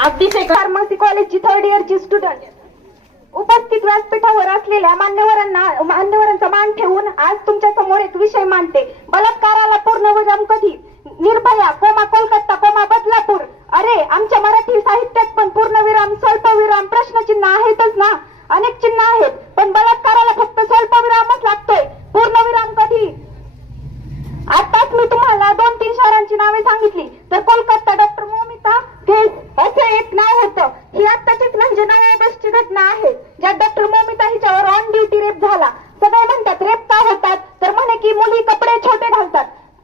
हा फार्मसी कॉलेजची third इयरची student उपस्थित व्यासपीठावर असलेल्या मान्यवरांना मान्यवरांचा मान ठेवून आज तुमच्यासमोर एक विषय मांडते. बलात्काराला पूर्ण वजाम कधी? Nirbhaya comma Kolkata comma Badlapur. अरे आमच्या मराठी साहित्यात पण पूर्णविराम स्वल्पविराम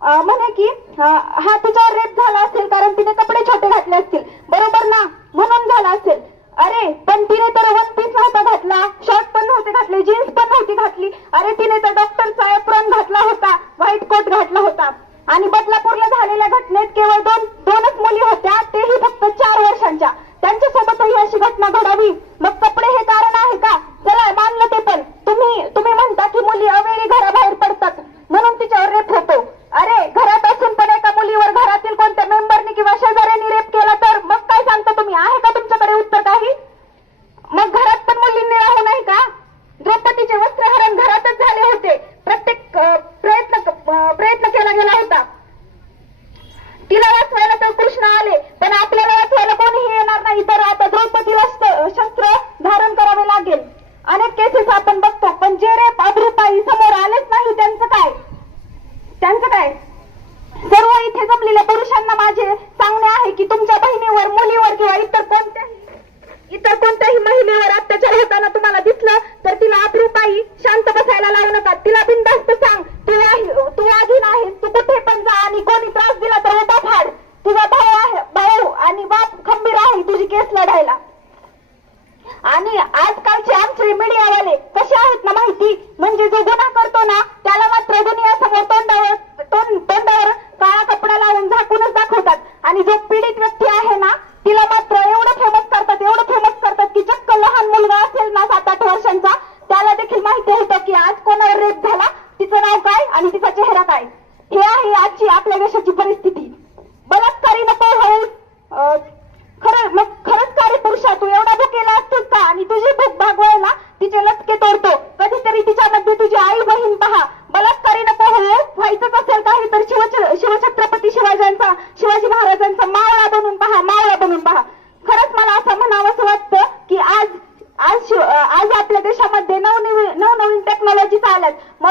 म्हणे की हा तिच्यावर रेप झाला असेल कारण तिने कपडे छोटे घातले असतील. बरोबर ना? म्हणून झाला असेल. अरे पण तिने तर वन पीस नव्हता घातला. शॉर्ट पण नव्हते घातले जीन्स पण नव्हती घातली. अरे तिने तर डॉक्टरचा एप्रॉन घातला होता व्हाईट कोट घातला होता. आणि बदलापूरला झालेल्या घटनेत केवळ दोन दोनच मुली होत्या. तेही फक्त चार वर्षांच्या. त्यांच्यासोबतही अशी घटना घडावी. मग कपडे हे कारण आहे का? चला मानलं ते पण. तुम्ही तुम्ही म्हणता की मुली अवेळी घराबाहेर पडतात. म्हणून तिच्यावर रेप होतो. अरे घरात असून पण एका मुलीवर घरातील कोणत्या मेंबरनी किंवा शेजाऱ्यांनी रेप केला तर मग काय सांगता तुम्ही? आहे का तुमच्याकडे उत्तर काही? मग घरात पण मुलींनी राहू नाही का? द्रौपदीचे वस्त्रहरण घरातच झाले होते. प्रत्येक प्रयत्न प्रयत्न केला गेला होता. तिला वाचवायला तर कृष्ण आले पण आपल्याला वाचवायला कोणीही येणार नाही. तर आता द्रौपदीला शस्त्र धारण करावे लागेल. अनेक केसेस आपण बघतो पण जे रेप अभ्रुपाई समोर आलेच नाही त्यांचं काय? त्यांचं काय? सर्व इथे जमलेल्या पुरुषांना माझे सांगणे आहे की तुमच्या बहिणीवर मुलीवर किंवा इतर कोणत्याही इतर कोणत्याही महिलेवर अत्याचार होताना तुम्हाला दिसलं तर तिला अप्रूपाई शांत बसायला लावू नका. तिला बिंदास्त सांग. तू आहे तू वाघीण आहेस तू कुठे पण जा आणि कोणी त्रास दिला तर उभा फाड तुझा भाऊ आहे भाऊ आणि बाप खंबीर आहे तुझी केस लढायला आणि आजकालचे आमचे मीडियावाले कसे आहेत ना माहिती म्हणजे जो गुन्हा करतो ना त्याला मात्र दुनियासमोर तोंडावर तोंड तोंडावर काळा कपडा लावून झाकूनच दाखवतात आणि जो पीडित व्यक्ती आहे ना तिला मात्र एवढं फेमस करतात एवढं फेमस करतात की चक्क लहान मुलगा असेल ना सात आठ वर्षांचा त्याला देखील माहिती होतं की आज कोणावर रेप झाला तिचं नाव काय आणि तिचा चेहरा काय हे आहे आजची आपल्या देशाची परिस्थिती बलात्कारी नको होऊस अं, खरं मग खरंच का रे पुरुषा तू एवढा भुकेला असतोस का आणि तुझी भूक भागवायला तिचे लचके तोडतो कधीतरी तिच्यामध्ये तुझी आई बहीण पहा बलात्कारी नको हो व्हायचंच असेल काही तर शिव शिवछत्रपती शिवाजांचा शिवाजी महाराजांचा मावळा बनून पहा मावळा बनून पहा खरंच मला असं म्हणावं असं वाटतं की आज आज शिव- आज आपल्या देशामध्ये नवनवीन नवनवीन टेक्नॉलॉजी आल्यात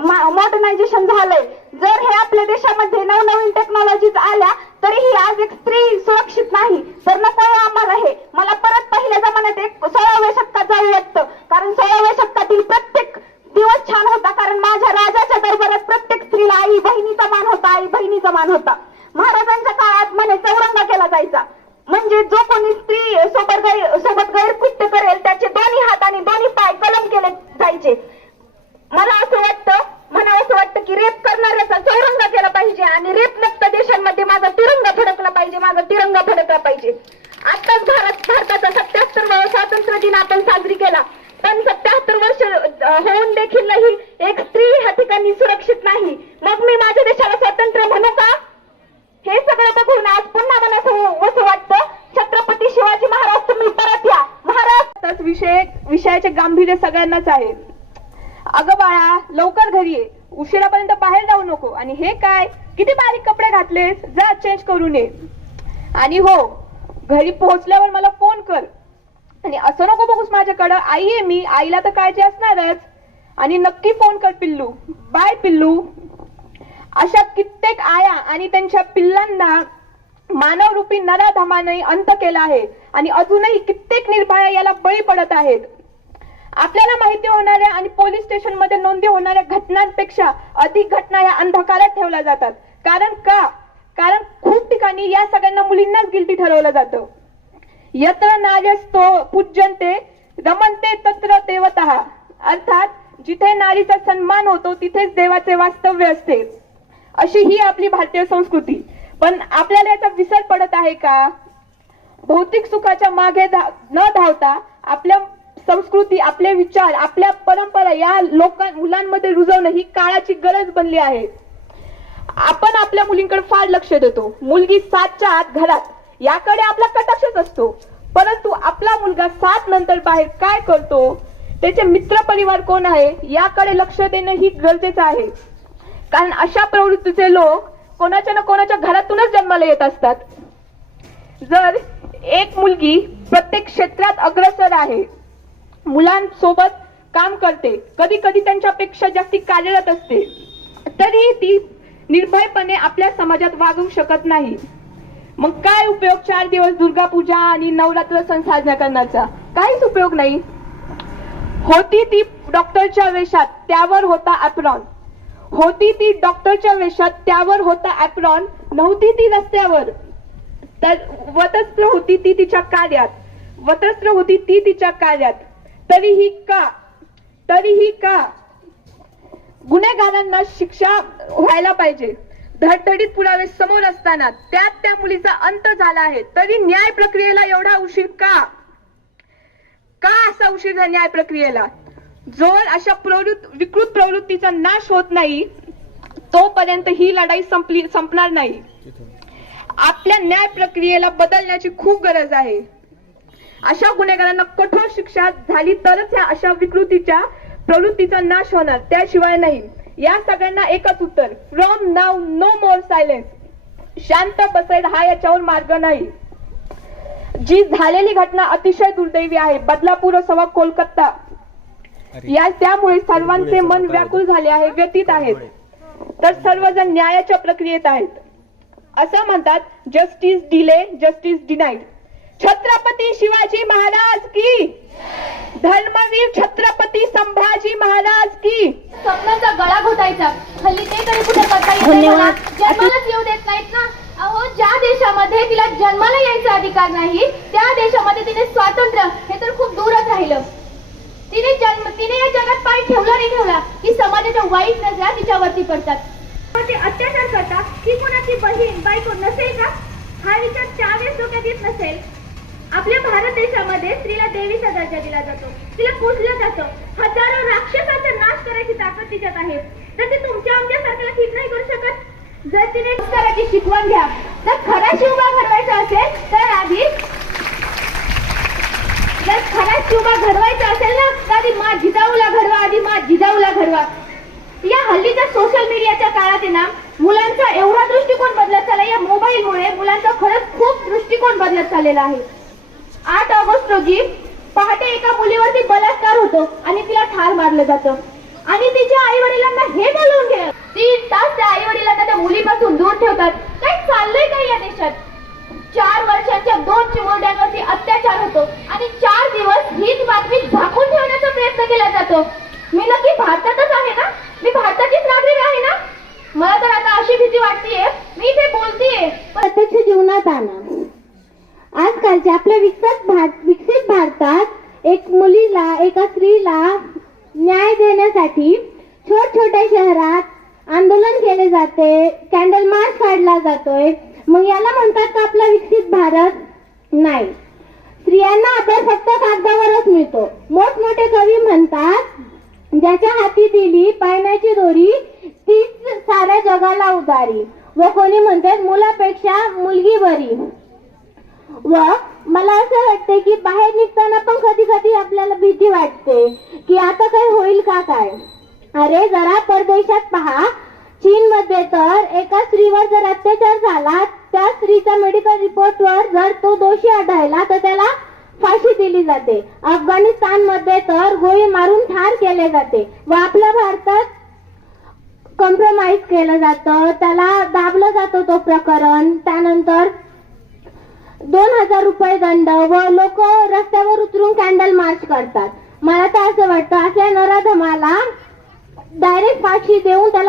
मॉडर्नायझेशन झालंय. जर हे आपल्या देशामध्ये नवनवीन टेक्नॉलॉजीज आल्या तरीही आज एक स्त्री सुरक्षित नाही. तर नकोय आम्हाला हे. मला परत पहिल्या जमान्यात एक सोळाव्या शतकात जावं वाटतं कारण सोळाव्या शतकातील प्रत्येक दिवस छान होता. कारण माझ्या राजाच्या दरबारात प्रत्येक स्त्रीला आई बहिणीचा मान होता आई बहिणीचा मान होता महाराजांच्या काळात म्हणे चौरंगा केला जायचा म्हणजे जो कोणी स्त्री सोबत गैर सोबत गैरकृत्य करेल त्याचे दोन्ही हात आणि दोन्ही पाय कलम केले जायचे मला असं वाटतं मला असं वाटतं की रेप करणाऱ्याचा चौरंगा केला पाहिजे आणि रेप मुक्त देशांमध्ये माझा तिरंगा फडकला पाहिजे माझा तिरंगा फडकला पाहिजे आताच भारत भारताचा सत्याहत्तर स्वातंत्र्य दिन आपण साजरी केला. पण सत्याहत्तर वर्ष होऊन देखील नाही. एक स्त्री ह्या ठिकाणी सुरक्षित नाही. मग मी माझ्या देशाला स्वातंत्र्य म्हणू का? हे सगळं बघून आज पुन्हा मला असं असं वाटतं छत्रपती शिवाजी महाराज तुम्ही परत या. महाराज विषय विषयाचे गांभीर्य सगळ्यांनाच आहे. अगं बाळा लवकर घरी ये. उशिरापर्यंत बाहेर जाऊ नको. आणि हे काय? किती बारीक कपडे घातलेस? जा चेंज करून ये. आणि हो घरी पोहोचल्यावर मला फोन कर. आणि असं नको बघूस माझ्याकडं. आई आहे मी. आईला तर काळजी असणारच. आणि नक्की फोन कर पिल्लू. बाय पिल्लू. अशा कित्येक आया आणि त्यांच्या पिल्लांना मानवरूपी नराधमाने अंत केला आहे. आणि अजूनही कित्येक निर्भया याला बळी पडत आहेत. आपल्याला माहिती होणाऱ्या आणि पोलीस स्टेशनमध्ये नोंदी होणाऱ्या घटनांपेक्षा अधिक घटना या अंधकारात ठेवल्या जातात. कारण का? कारण खूप ठिकाणी या सगळ्यांना मुलींनाच गिल्टी ठरवलं जातं. यत्र नार्यस्तो पूज्यंते रमनते तत्र देवतः। अर्थात जिथे नारीचा सन्मान होतो तिथेच देवाचे वास्तव्य असते. अशी ही आपली भारतीय संस्कृती. पण आपल्याला याचा विसर पडत आहे का? भौतिक सुखाच्या मागे धा- न धावता आपल्या संस्कृती आपले विचार आपल्या परंपरा या लोकां मुलांमध्ये रुजवणं ही काळाची गरज बनली आहे. आपण आपल्या मुलींकडे फार लक्ष देतो. मुलगी सातच्या आत घरात याकडे आपला कटाक्षच असतो. परंतु आपला मुलगा सात नंतर बाहेर काय करतो? त्याचे मित्र परिवार कोण आहे? याकडे लक्ष देणं ही गरजेचं आहे. कारण अशा प्रवृत्तीचे लोक कोणाच्या ना कोणाच्या घरातूनच जन्माला येत असतात. जर एक मुलगी प्रत्येक क्षेत्रात अग्रसर आहे मुलांसोबत काम करते कधी कधी त्यांच्यापेक्षा जास्ती कार्यरत असते तरी ती निर्भयपणे आपल्या समाजात वागू शकत नाही. मग काय उपयोग चार दिवस दुर्गा पूजा आणि नवरात्र सण साजरा करण्याचा? काहीच उपयोग नाही. होती ती डॉक्टरच्या वेशात त्यावर होता ॲप्रॉन होती ती डॉक्टरच्या वेशात त्यावर होता ॲप्रॉन नव्हती ती रस्त्यावर. तर वतस्त्र होती ती तिच्या कार्यात. वतस्त्र होती ती तिच्या कार्यात. तरीही का? तरीही का? गुन्हेगारांना शिक्षा व्हायला पाहिजे. धडधडीत पुरावे समोर असताना त्यात त्या मुलीचा अंत झाला आहे. तरी न्याय प्रक्रियेला एवढा उशीर का? का असा उशीर झाला न्याय प्रक्रियेला? जोर अशा प्रवृत्त विकृत प्रवृत्तीचा नाश होत नाही तोपर्यंत ही लढाई संपली संपणार नाही. आपल्या न्याय प्रक्रियेला बदलण्याची खूप गरज आहे. अशा गुन्हेगारांना कठोर शिक्षा झाली तरच या अशा विकृतीच्या प्रवृत्तीचा नाश होणार. त्याशिवाय नाही. या सगळ्यांना एकच उत्तर. From now no more silence शांत बसायला हा याच्यावर मार्ग नाही. जी झालेली घटना अतिशय दुर्दैवी आहे. बदलापूर सवा कोलकाता. या त्यामुळे सर्वांचे मन व्याकुल झाले आहे व्यतीत आहेत. तर सर्वजण न्यायाच्या प्रक्रियेत आहेत. असं म्हणतात justice delay justice denied Chhatrapati Shivaji Maharaj की. धर्मवीर छत्रपती संभाजी महाराज की. स्वप्नाचा गळा घोटायचा. हल्ली ते तरी कुठे करता येते धन्यवाद. मला? जन्मालाच येऊ देत नाहीत ना. अहो ज्या देशामध्ये तिला जन्माला यायचा अधिकार नाही त्या देशामध्ये तिने स्वातंत्र्य हे तर खूप दूरच राहिलं. तिने जन्म तिने या जगात पाय ठेवला नाही ठेवला. की समाजाच्या वाईट नजरा तिच्यावरती पडतात. ते अत्याचार करता ही कोणाची बहीण बायको नसेल का? हा विचार त्यावेळेस डोक्यात येत नसेल. आपल्या भारत देशामध्ये स्त्रीला देवीचा दर्जा दिला जातो. तिला पूजलं जातं. हजारो राक्षसाचा नाश करायची ताकद तिच्यात आहे. तर ते तुमच्या आमच्या सारख्याला ठीक नाही करू शकत? जर तिने करायची शिकवण घ्या तर खरा शिवबा घडवायचा असेल तर आधी जर खरा शिवबा घडवायचा असेल ना तर आधी मा जिजाऊला घडवा आधी मा जिजाऊला घडवा. या हल्लीच्या सोशल मीडियाच्या काळात आहे ना मुलांचा एवढा दृष्टिकोन बदलत चालला या मोबाईलमुळे मुलांचा खरंच खूप दृष्टिकोन बदलत चाललेला आहे. आठ ऑगस्ट रोजी पहाटे एका मुलीवरती बलात्कार होतो आणि तिला ठार मारलं जातं. आणि तिच्या आई वडिलांना हे बोलवून घे तीन तास त्या आई वडिलांना त्या मुलीपासून दूर ठेवतात. काय चाललंय काय या देशात? चार वर्षाच्या दोन चिमुरड्यांवरती अत्याचार होतो आणि चार दिवस हीच बातमी झाकून ठेवण्याचा प्रयत्न केला जातो मी नक्की भारतातच आहे ना मी भारताचीच नागरिक आहे ना मला तर आता अशी भीती वाटतेय मी इथे बोलतेय प्रत्यक्ष जीवनात आणा आजकालच्या आपल्या विकसित भारत विकसित भारतात एक मुलीला एका स्त्रीला न्याय देण्यासाठी छोट छोट्या शहरात आंदोलन केले जाते कॅन्डल मार्च काढला जातोय. मग याला म्हणतात का आपला विकसित भारत नाही. स्त्रियांना आदर फक्त कागदावरच मिळतो. मोठमोठे कवी म्हणतात ज्याच्या हाती दिली पाळण्याची दोरी तीच साऱ्या जगाला उदारी. व कोणी म्हणतात मुलापेक्षा मुलगी बरी. व मला असं वाटते की बाहेर निघताना पण कधी कधी आपल्याला भीती वाटते की आता काय होईल का काय? अरे जरा परदेशात पहा. चीन मध्ये तर एका स्त्रीवर जर अत्याचार झाला त्या स्त्रीच्या मेडिकल रिपोर्टवर जर तो दोषी आढळला तर त्याला फाशी दिली जाते. अफगाणिस्तानमध्ये तर गोळी मारून ठार केले जाते व आपल्या भारतात कॉम्प्रोमाइज केलं जातं. त्याला दाबलं जातं तो प्रकरण. त्यानंतर दोन हजार रुपये दंड व लोक रस्त्यावर उतरून कॅन्डल मार्च करतात. मला तर असं वाटतं अशा नराधमाला डायरेक्ट फाशी देऊन त्याला